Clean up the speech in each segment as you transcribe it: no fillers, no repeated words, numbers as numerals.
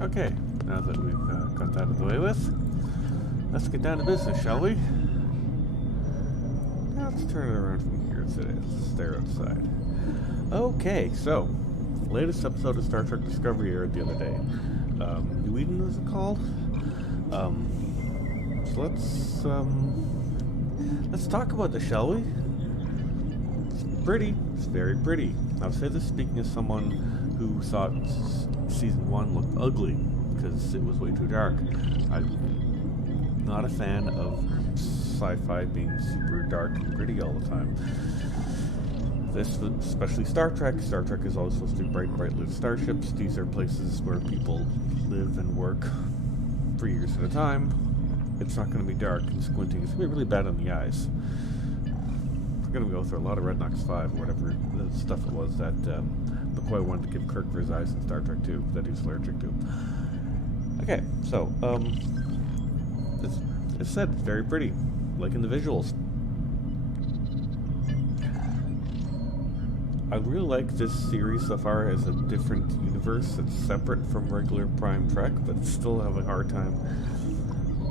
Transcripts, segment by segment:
Okay, now that we've got that out of the way with, let's get down to business, shall we? Now let's turn it around from here today. Let's stare outside. Okay, so, latest episode of Star Trek Discovery aired the other day. New Eden was it called? So let's talk about this, shall we? It's pretty. It's very pretty. I'll say this speaking as someone who thought season 1 looked ugly because it was way too dark. I'm not a fan of sci-fi being super dark and gritty all the time. This, especially Star Trek. Star Trek is always supposed to be bright lit starships. These are places where people live and work for years at a time. It's not going to be dark and squinting. It's going to be really bad on the eyes. We're going to go through a lot of Red Nox 5 or whatever the stuff it was that McCoy wanted to give Kirk for his eyes in Star Trek 2 that he was allergic to. Okay, so, it's said, very pretty. Liking the visuals. I really like this series so far as a different universe that's separate from regular Prime Trek, but still have a hard time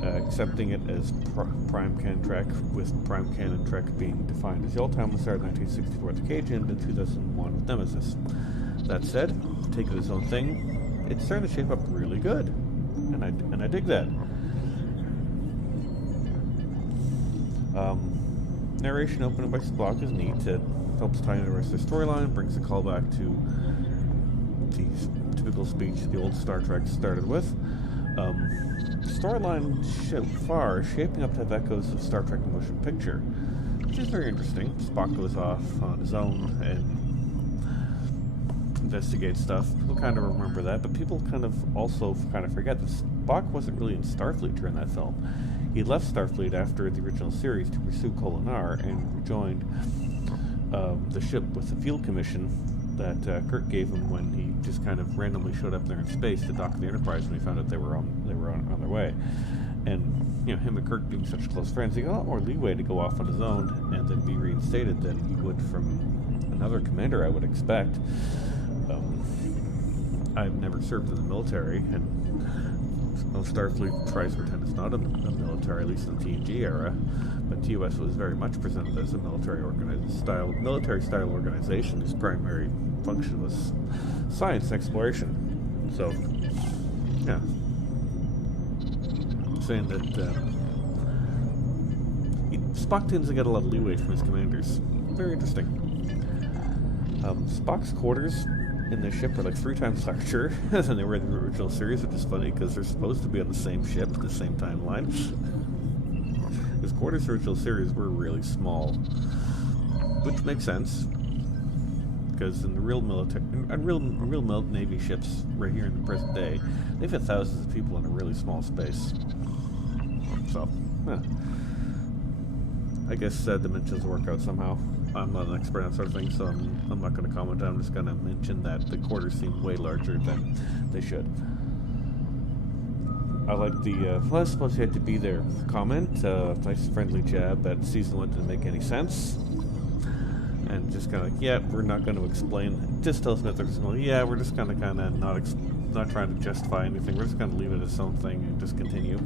accepting it as Prime Canon Trek, with Prime Canon Trek being defined as the old time was started in 1964 with the Cage and in 2001 with Nemesis. That said, take it as its own thing. It's starting to shape up really good, and I dig that. Narration opening by Spock is neat. It helps tie in the rest of the storyline, brings a callback to the typical speech the old Star Trek started with. Storyline so far shaping up to have echoes of Star Trek motion picture, which is very interesting. Spock goes off on his own and investigates stuff. People kind of remember that, but people kind of also forget that Spock wasn't really in Starfleet during that film. He left Starfleet after the original series to pursue Kolinar and rejoined the ship with the field commission that Kirk gave him when he just kind of randomly showed up there in space to dock the Enterprise when he found out they were on their way. And him and Kirk being such close friends, he got a lot more leeway to go off on his own and then be reinstated than he would from another commander, I would expect. I've never served in the military, and Starfleet tries to pretend it's not a military, at least in the TNG era, but TOS was very much presented as a military style organization whose primary function was science and exploration. So, yeah, saying that Spock tends to get a lot of leeway from his commanders. Very interesting. Spock's quarters in the ship are like 3 times larger than they were in the original series, which is funny because they're supposed to be on the same ship, the same timeline. His quarters in the original series were really small, which makes sense because in the real military, real Navy ships right here in the present day, they've had thousands of people in a really small space. So, I guess dimensions work out somehow. I'm not an expert on that sort of thing, so I'm not going to comment on it. I'm just going to mention that the quarters seem way larger than they should. I like the, well, I suppose you had to be there comment. Nice friendly jab at season 1 didn't make any sense. And just kind of like, yeah, we're not going to explain. It just tells me that they're just going, yeah, we're just kind of not trying to justify anything. We're just going to leave it as its own thing and just continue.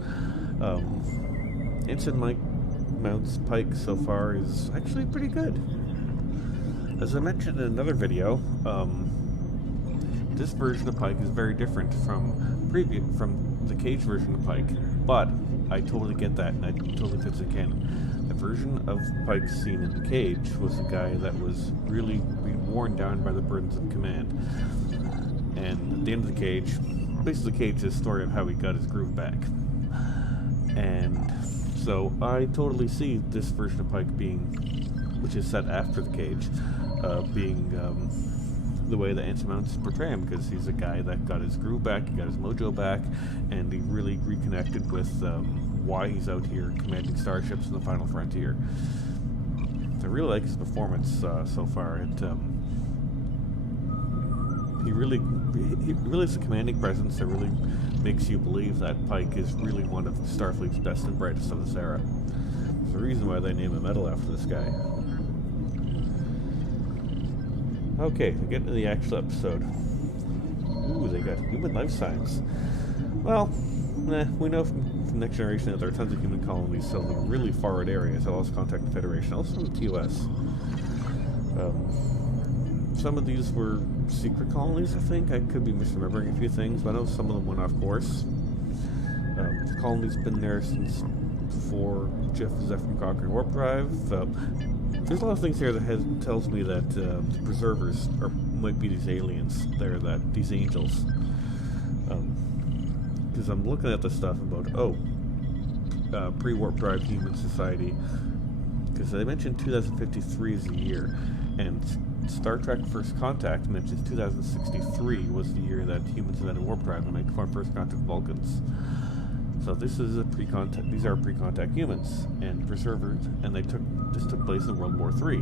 Ensign Mike Mount's Pike so far is actually pretty good. As I mentioned in another video, this version of Pike is very different from the Cage version of Pike, but I totally get that, and I totally fits the canon. The version of Pike seen in the Cage was a guy that was really worn down by the burdens of command. And at the end of the Cage, basically the Cage is the story of how he got his groove back. And so I totally see this version of Pike being, which is set after the Cage, being the way that Ensign Mount portray him, because he's a guy that got his groove back, he got his mojo back, and he really reconnected with why he's out here commanding starships in the Final Frontier. I really like his performance so far. He really has a commanding presence that really makes you believe that Pike is really one of Starfleet's best and brightest of this era. There's a reason why they name a medal after this guy. Okay, we get into the actual episode. Ooh, they got human life science. Well, we know from Next Generation that there are tons of human colonies settling in really far-out areas. I lost contact with the Federation, also from the TOS. Some of these were secret colonies, I think. I could be misremembering a few things, but I know some of them went off course. The colony's been there since before Jeff is from conquering warp drive. There's a lot of things here that tells me that the preservers might be these aliens there, these angels. Because I'm looking at the stuff about pre-warp drive human society, because they mentioned 2053 as a year, and Star Trek First Contact mentions 2063 was the year that humans invented warp drive and made first contact with Vulcans. So this is a pre-contact. These are pre-contact humans and preservers, and this took place in World War III,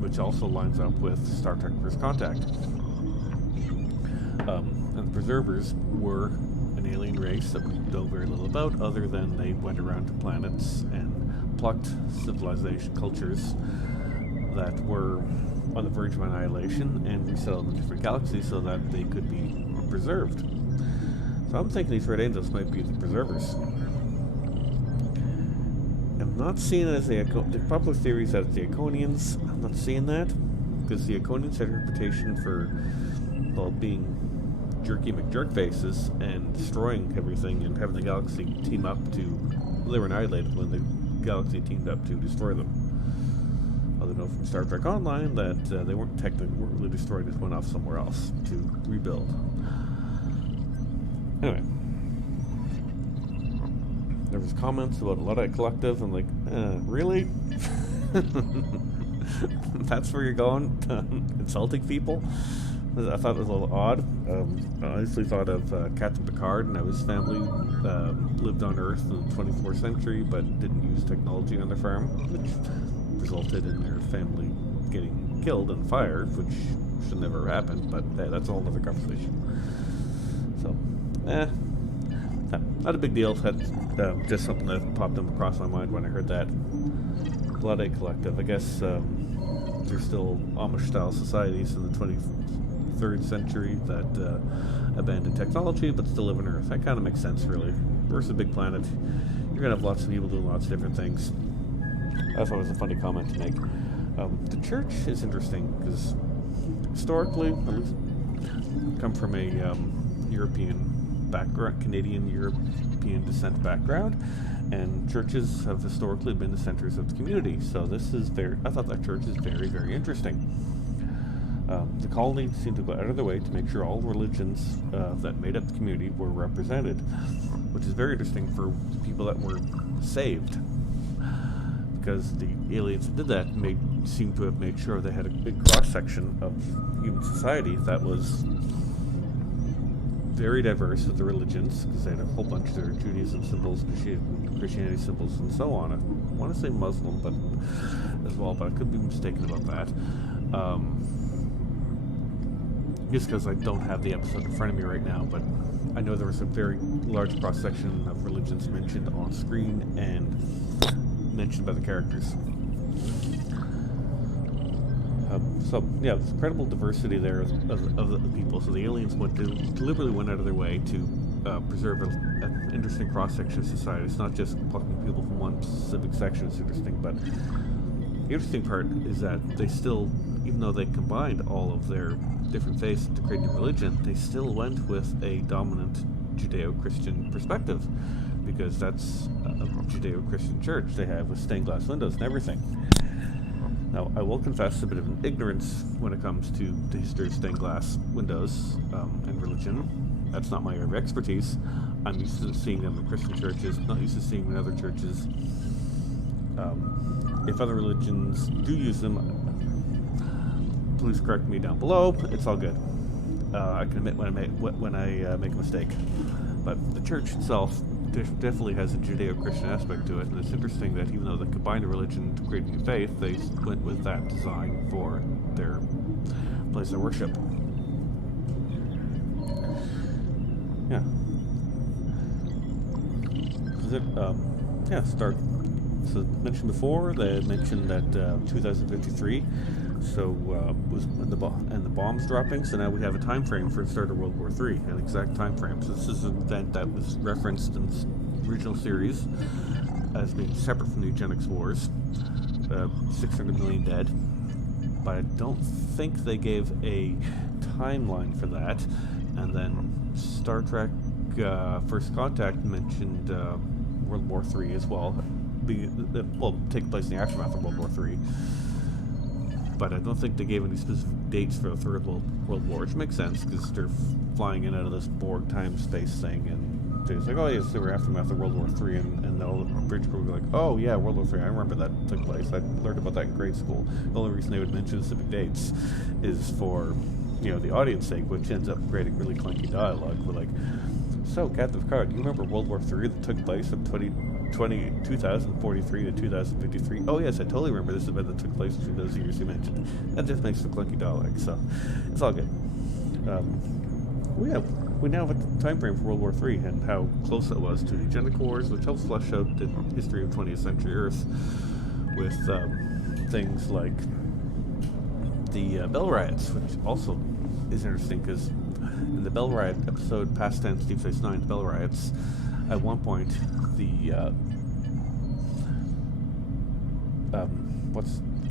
which also lines up with Star Trek First Contact. And the preservers were an alien race that we know very little about, other than they went around to planets and plucked civilization cultures that were on the verge of annihilation and resettled in different galaxies so that they could be preserved. So I'm thinking these Red Angels might be the preservers. I'm not seeing it as the popular theory is that it's the Iconians. I'm not seeing that, because the Iconians had a reputation for, well, being jerky McJerkfaces and destroying everything and having the galaxy team up they were annihilated when the galaxy teamed up to destroy them. Although I know from Star Trek Online that they weren't really destroyed, just went off somewhere else to rebuild. Anyway, there was comments about a Luddite Collective. I'm like, really? That's where you're going? Insulting people? I thought it was a little odd. I honestly thought of Captain Picard and how his family lived on Earth in the 24th century but didn't use technology on their farm, which resulted in their family getting killed in fire, which should never have happened, but hey, that's a whole other conversation. So, not a big deal. That's just something that popped up across my mind when I heard that. Luddite Collective. I guess there's still Amish-style societies in the 23rd century that abandon technology but still live on Earth. That kind of makes sense, really. Earth's a big planet. You're going to have lots of people doing lots of different things. I thought it was a funny comment to make. The church is interesting because historically, at least, come from a European background, Canadian-European descent background, and churches have historically been the centers of the community. So I thought that church is very, very interesting. The colony seemed to go out of their way to make sure all religions that made up the community were represented, which is very interesting for people that were saved, because the aliens that did that seemed to have made sure they had a big cross-section of human society that was very diverse of the religions, because they had a whole bunch of their Judaism symbols, Christianity symbols, and so on. I want to say Muslim, but as well, but I could be mistaken about that. Just because I don't have the episode in front of me right now, but I know there was a very large cross-section of religions mentioned on screen and mentioned by the characters. So yeah, there's incredible diversity there of the people. So the aliens deliberately went out of their way to preserve an interesting cross-section of society. It's not just plucking people from one specific section. It's interesting, but the interesting part is that they still, even though they combined all of their different faiths to create a new religion, they still went with a dominant Judeo-Christian perspective, because that's a Judeo-Christian church they have with stained glass windows and everything. Now, I will confess a bit of an ignorance when it comes to the history of stained glass windows and religion. That's not my area of expertise. I'm used to seeing them in Christian churches, not used to seeing them in other churches. If other religions do use them, please correct me down below. It's all good. I can admit when I make a mistake. But the church itself definitely has a Judeo-Christian aspect to it, and it's interesting that even though they combined a religion to create a new faith, they went with that design for their place of worship. Yeah. Is it? Yeah. So mentioned before, they mentioned that 2053. So was and the bombs dropping. So now we have a time frame for the start of World War III, an exact time frame. So this is an event that was referenced in the original series as being separate from the eugenics wars. 600 million dead, but I don't think they gave a timeline for that. And then Star Trek First Contact mentioned World War III as well. Take place in the aftermath of World War III. But I don't think they gave any specific dates for the Third World War, which makes sense because they're flying in out of this Borg time-space thing, and they're like, oh yes, they were aftermath of World War III, and all the British people were like, oh yeah, World War III, I remember that took place. I learned about that in grade school. The only reason they would mention specific dates is for, the audience sake, which ends up creating really clunky dialogue. We're like, so Captain Picard, do you remember World War III that took place from 2043 to 2053? Oh yes, I totally remember this event that took place between those years you mentioned. That just makes for clunky dialogue, so it's all good. We now have a time frame for World War III and how close it was to the eugenic wars, which helps flesh out the history of 20th century Earth with things like the Bell Riots, which also is interesting because in the Bell Riot episode, Past Tense, Deep Space Nine, Bell Riots, at one point,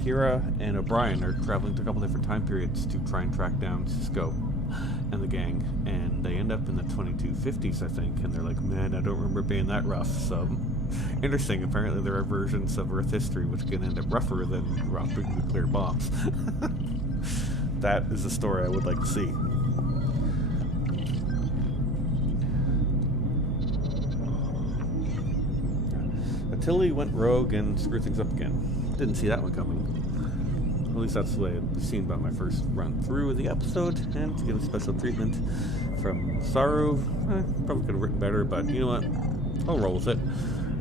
Kira and O'Brien are traveling to a couple different time periods to try and track down Sisko and the gang, and they end up in the 2250s, I think, and they're like, man, I don't remember it being that rough. So, interesting, apparently there are versions of Earth history which can end up rougher than dropping nuclear bombs. That is a story I would like to see. Tilly went rogue and screwed things up again. Didn't see that one coming. At least that's the way it was seen by my first run through of the episode, and to give a special treatment from Saru. Probably could have written better, but you know what? I'll roll with it.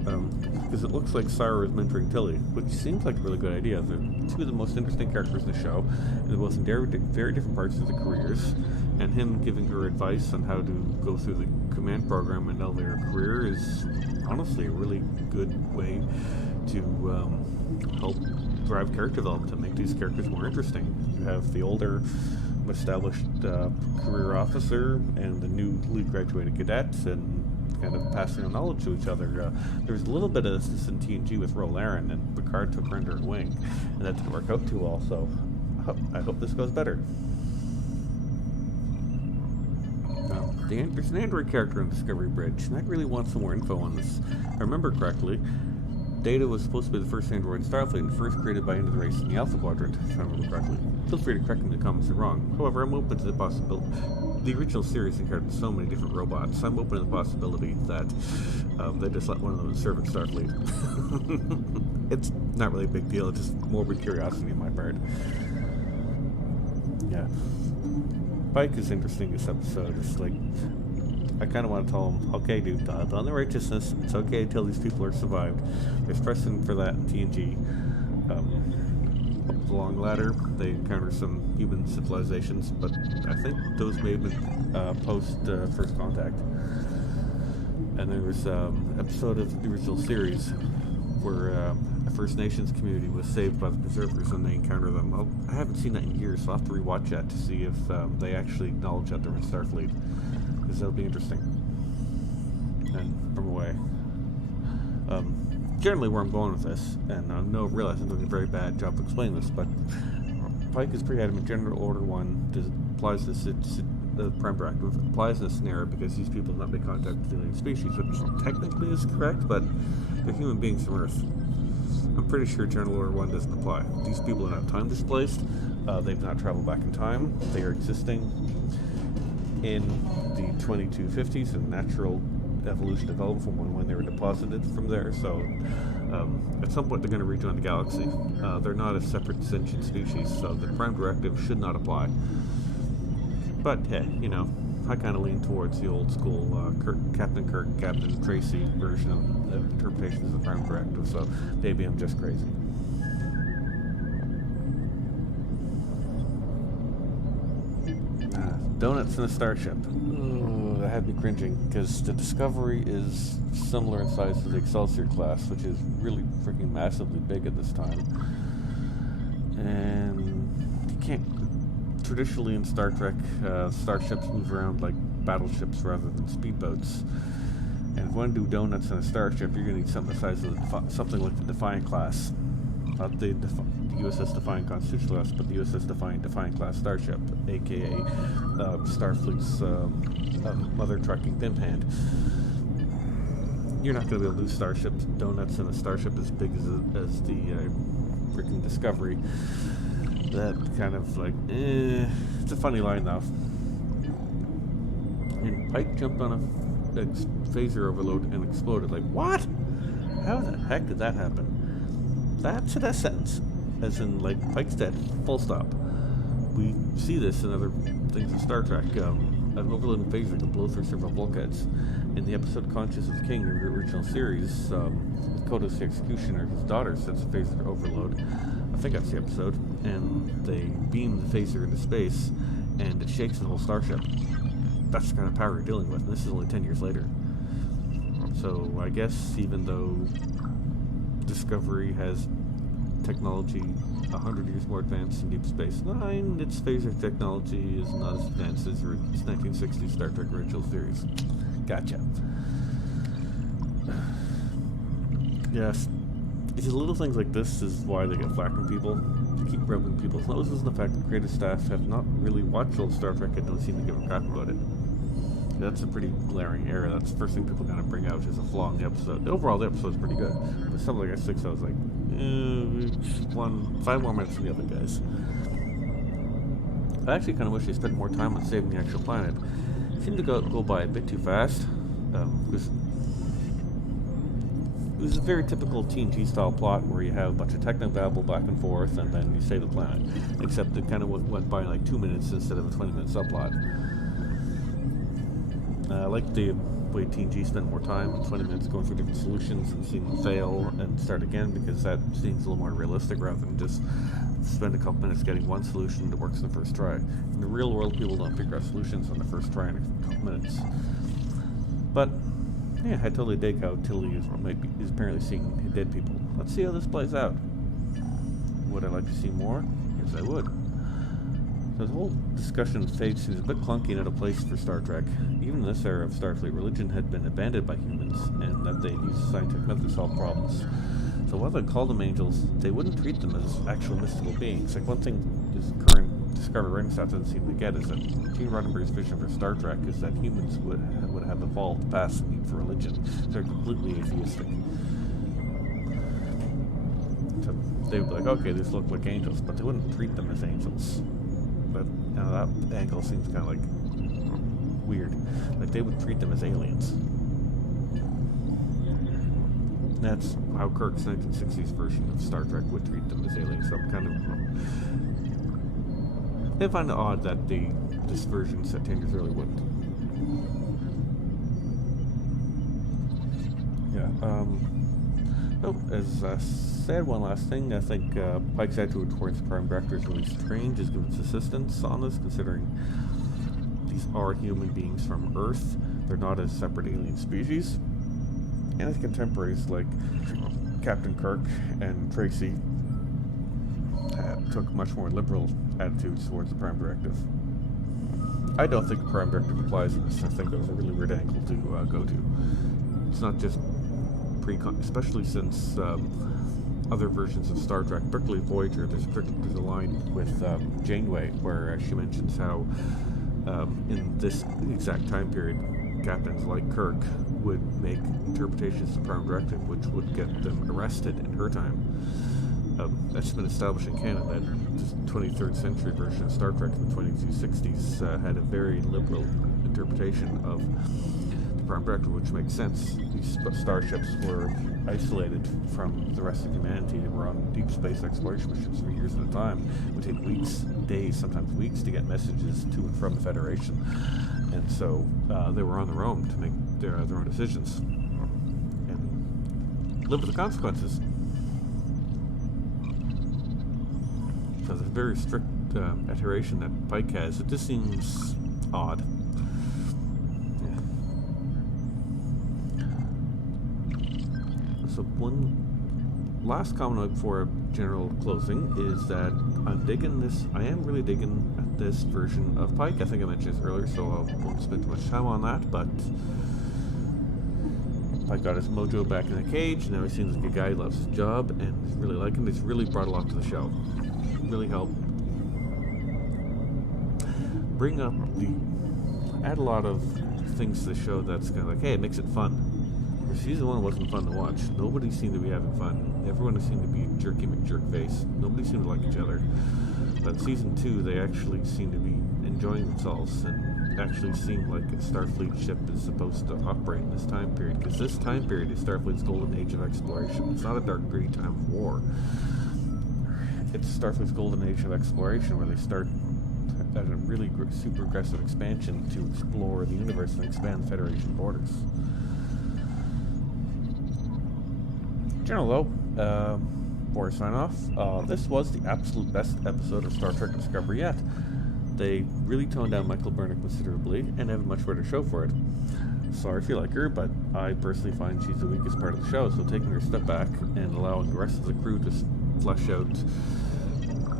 Because it looks like Saru is mentoring Tilly, which seems like a really good idea. They're two of the most interesting characters in the show, and they're both in very different parts of their careers, and him giving her advice on how to go through the command program and elevate her career is honestly a really good way to help drive character development and make these characters more interesting. You have the older, established career officer and the newly graduated cadet, and kind of passing on knowledge to each other. There was a little bit of this in TNG with Ro Laren, and Picard took her under her wing, and that didn't work out too well, so I hope this goes better. There's an android character on Discovery Bridge, and I really want some more info on this. If I remember correctly, Data was supposed to be the first android in Starfleet and first created by Into the Race in the Alpha Quadrant, if I remember correctly. Feel free to correct me in the comments if I'm wrong. However, I'm open to the possibility. The original series encountered so many different robots. I'm open to the possibility that they just let one of them serve at Starfleet. It's not really a big deal, it's just morbid curiosity on my part. Yeah. Pike is interesting this episode. It's like, I kind of want to tell him, okay, dude, done the righteousness. It's okay until these people are survived. There's precedent for that in TNG. Up the long ladder, they encounter some human civilizations, but I think those may have been post First Contact. And there was an episode of the original series where a First Nations community was saved by the Preservers, and they encounter them. I haven't seen that in years, so I'll have to rewatch that to see if they actually acknowledge that they're in Starfleet, because that'll be interesting. And from away. Generally where I'm going with this, and I realize I'm doing a very bad job of explaining this, but Pike is pretty adamant. General Order 1 applies this, the Prime Directive applies this scenario because these people have not been contacted with alien species, which technically is correct, but they're human beings from Earth. I'm pretty sure General Order 1 doesn't apply. These people are not time displaced, they've not traveled back in time, they are existing in the 2250s, and natural evolution developed from when they were deposited from there, so at some point they're going to rejoin the galaxy. They're not a separate sentient species, so the Prime Directive should not apply. But hey, I kind of lean towards the old school Captain Kirk, Captain Tracy version of interpretations of the Prime Directive, so maybe I'm just crazy. Donuts in a starship. Ooh, had me cringing, because the Discovery is similar in size to the Excelsior class, which is really freaking massively big at this time. And you can't... Traditionally in Star Trek, starships move around like battleships rather than speedboats. And if you want to do donuts in a starship, you're going to need something the size of something like the Defiant class. Not the USS Defiant Constitution class, but the USS Defiant class starship, aka Starfleet's mother trucking pimp hand. You're not going to be able to do starships donuts in a starship as big as the freaking Discovery. That kind of like, it's a funny line though. And Pike jumped on a phaser overload and exploded. Like, what? How the heck did that happen? That's a death sentence. As in, like, Pike's dead. Full stop. We see this in other things in Star Trek. An overloading phaser can blow through several bulkheads. In the episode Conscious of the King, in the original series, Kodos the Executioner, his daughter, sets a phaser to overload. I think that's the episode. And they beam the phaser into space, and it shakes the whole starship. That's the kind of power you're dealing with, and this is only 10 years later. So I guess even though Discovery has technology 100 years more advanced than Deep Space Nine, its phaser technology is not as advanced as its 1960s Star Trek original series. Gotcha. Yes. It's just little things like this is why they get flack from people. To keep rubbing people's noses in the fact that creative staff have not really watched old Star Trek and don't seem to give a crap about it. That's a pretty glaring error. That's the first thing people are going to bring out is a flaw in the episode. Overall, the episode's pretty good. But something like I was like, 5 more minutes than the other guys. I actually kind of wish they spent more time on saving the actual planet. It seemed to go by a bit too fast. It was a very typical TNG style plot where you have a bunch of technobabble back and forth and then you save the planet. Except it kind of went by in like 2 minutes instead of a 20-minute subplot. I like the way TNG spent more time, 20 minutes going through different solutions and seeing them fail and start again, because that seems a little more realistic rather than just spend a couple minutes getting one solution that works in the first try. In the real world, people don't figure out solutions on the first try in a couple minutes. But yeah, I totally dig how Tilly is apparently seeing dead people. Let's see how this plays out. Would I like to see more? Yes, I would. So the whole discussion of fate seems a bit clunky and out of place for Star Trek. Even in this era of Starfleet, religion had been abandoned by humans, and that they used scientific methods to solve problems. So while they call them angels, they wouldn't treat them as actual mystical beings. Like, one thing this current Discovery writing staff doesn't seem to get is that Gene Roddenberry's vision for Star Trek is that humans would have evolved past the need for religion. They're completely atheistic. So they would be like, okay, these look like angels, but they wouldn't treat them as angels. But that angle seems kind of like weird. Like, they would treat them as aliens. That's how Kirk's 1960s version of Star Trek would treat them as aliens. So I'm kind of... I find it odd that this version set 10 years early wouldn't. Yeah, oh, as I said, one last thing, I think Pike's attitude towards the Prime Director is really strange, is given its assistance on this, considering these are human beings from Earth. They're not a separate alien species. And his contemporaries like Captain Kirk and Tracy took much more liberal attitudes towards the Prime Directive. I don't think the Prime Directive applies in this. I think that was a really weird angle to go to. It's not just especially since other versions of Star Trek, particularly Voyager, there's a line with Janeway where she mentions how in this exact time period, captains like Kirk would make interpretations of the Prime Directive which would get them arrested in her time. That's been established in canon that the 23rd century version of Star Trek in the 2260s had a very liberal interpretation of the Prime Directive, which makes sense. These starships were isolated from the rest of humanity. They were on deep space exploration missions for years at a time. It would take weeks, days, sometimes weeks to get messages to and from the Federation. And so they were on their own to make their own decisions and live with the consequences. So there's a very strict iteration that Pike has. It just seems odd. Yeah. So one last comment before general closing is that I'm digging this. I am really digging this version of Pike. I think I mentioned this earlier, so I won't spend too much time on that, but Pike got his mojo back in the cage. Now he seems like a guy who loves his job and is really liking it. He's really brought a lot to the show. Really helped bring up add a lot of things to the show that's kind of like, hey, it makes it fun. Season 1 wasn't fun to watch. Nobody seemed to be having fun. Everyone seemed to be jerky McJerkface. Nobody seemed to like each other. But Season 2, they actually seem to be enjoying themselves and actually seem like a Starfleet ship is supposed to operate in this time period. Because this time period is Starfleet's golden age of exploration. It's not a dark, gritty time of war. It's Starfleet's golden age of exploration where they start at a really super aggressive expansion to explore the universe and expand the Federation borders. General though, before I sign off, this was the absolute best episode of Star Trek Discovery yet. They really toned down Michael Burnham considerably and have a much better show for it. Sorry if you like her, but I personally find she's the weakest part of the show, so taking her a step back and allowing the rest of the crew to flesh out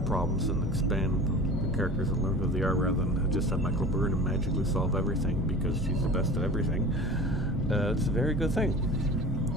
problems and expand the characters and learn who they are rather than just have Michael Burnham magically solve everything because she's the best at everything, it's a very good thing.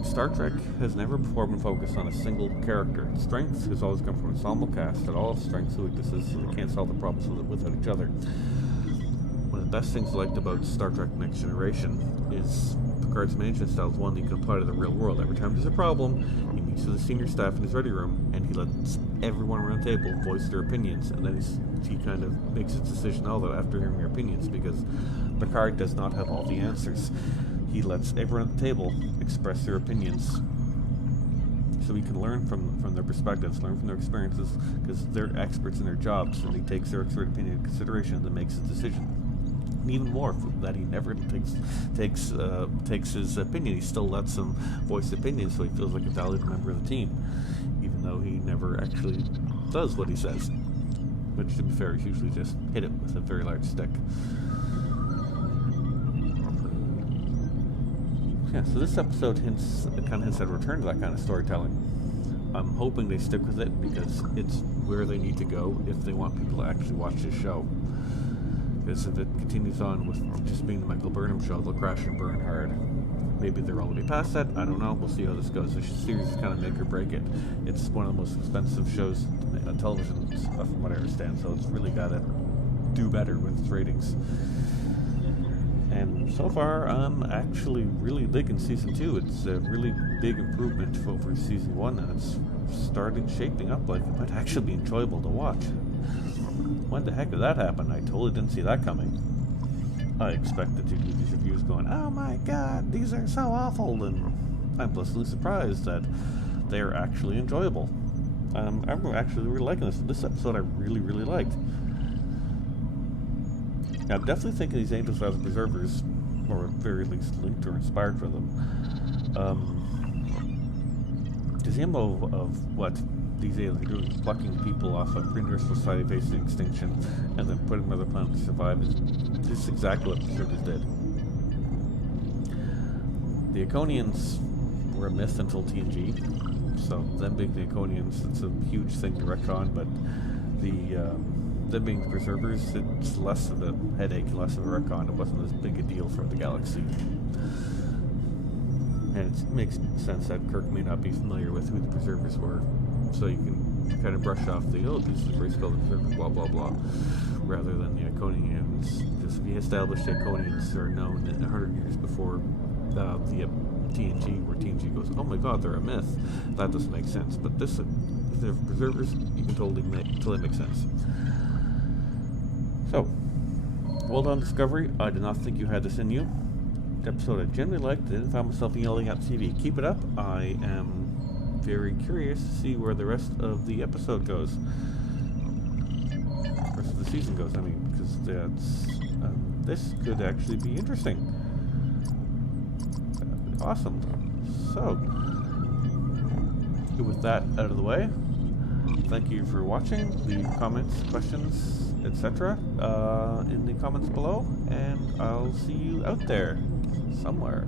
Star Trek has never before been focused on a single character. Strengths has always come from an ensemble cast that all have strengths and weaknesses, so they can't solve the problems without each other. One of the best things I liked about Star Trek Next Generation is Picard's management style is one that you can apply to the real world. Every time there's a problem, he meets with the senior staff in his ready room, and he lets everyone around the table voice their opinions, and then he kind of makes his decision all that after hearing their opinions, because Picard does not have all the answers. He lets everyone at the table express their opinions so we can learn from their perspectives, learn from their experiences, because they're experts in their jobs, and he takes their expert opinion into consideration and then makes a decision. And even more, that he never takes his opinion. He still lets them voice opinions so he feels like a valued member of the team, even though he never actually does what he says. Which, to be fair, is usually just hit it with a very large stick. Yeah, so this episode kind of hints at a return to that kind of storytelling. I'm hoping they stick with it because it's where they need to go if they want people to actually watch this show. Because if it continues on with just being the Michael Burnham show, they'll crash and burn hard. Maybe they're already past that, I don't know, we'll see how this goes. This series is kind of make or break it. It's one of the most expensive shows on television, from what I understand, so it's really got to do better with its ratings. And so far, I'm actually really digging Season 2. It's a really big improvement over Season 1, and it's started shaping up like it might actually be enjoyable to watch. When the heck did that happen? I totally didn't see that coming. I expected to do these reviews going, oh my god, these are so awful, and I'm pleasantly surprised that they are actually enjoyable. I'm actually really liking this. This episode I really, really liked. Now, I'm definitely thinking these Angels as Preservers, or at the very least linked or inspired from them. Because the MO of what these aliens are doing is plucking people off a pre-industrial society facing extinction and then putting them on other planets to survive is exactly what the Preservers did. The Iconians were a myth until TNG, so them being the Iconians, it's a huge thing to retcon, but them being the Preservers, it's less of a headache, less of a retcon. It wasn't as big a deal for the galaxy. And it makes sense that Kirk may not be familiar with who the Preservers were, so you can kind of brush off the, oh, this is a race called the Preservers, blah, blah, blah, rather than the Iconians. Because we established the Iconians are known 100 years before the TNG, where TNG goes, oh my god, they're a myth. That doesn't make sense. But this, if they're Preservers, you can totally make sense. So, well done, Discovery. I did not think you had this in you. The episode I genuinely liked. I didn't find myself yelling at TV. Keep it up. I am very curious to see where the rest of the episode goes. The rest of the season goes, I mean, because that's this could actually be interesting. Awesome. So, with that out of the way, thank you for watching. Leave comments, questions, etc. In the comments below, and I'll see you out there somewhere.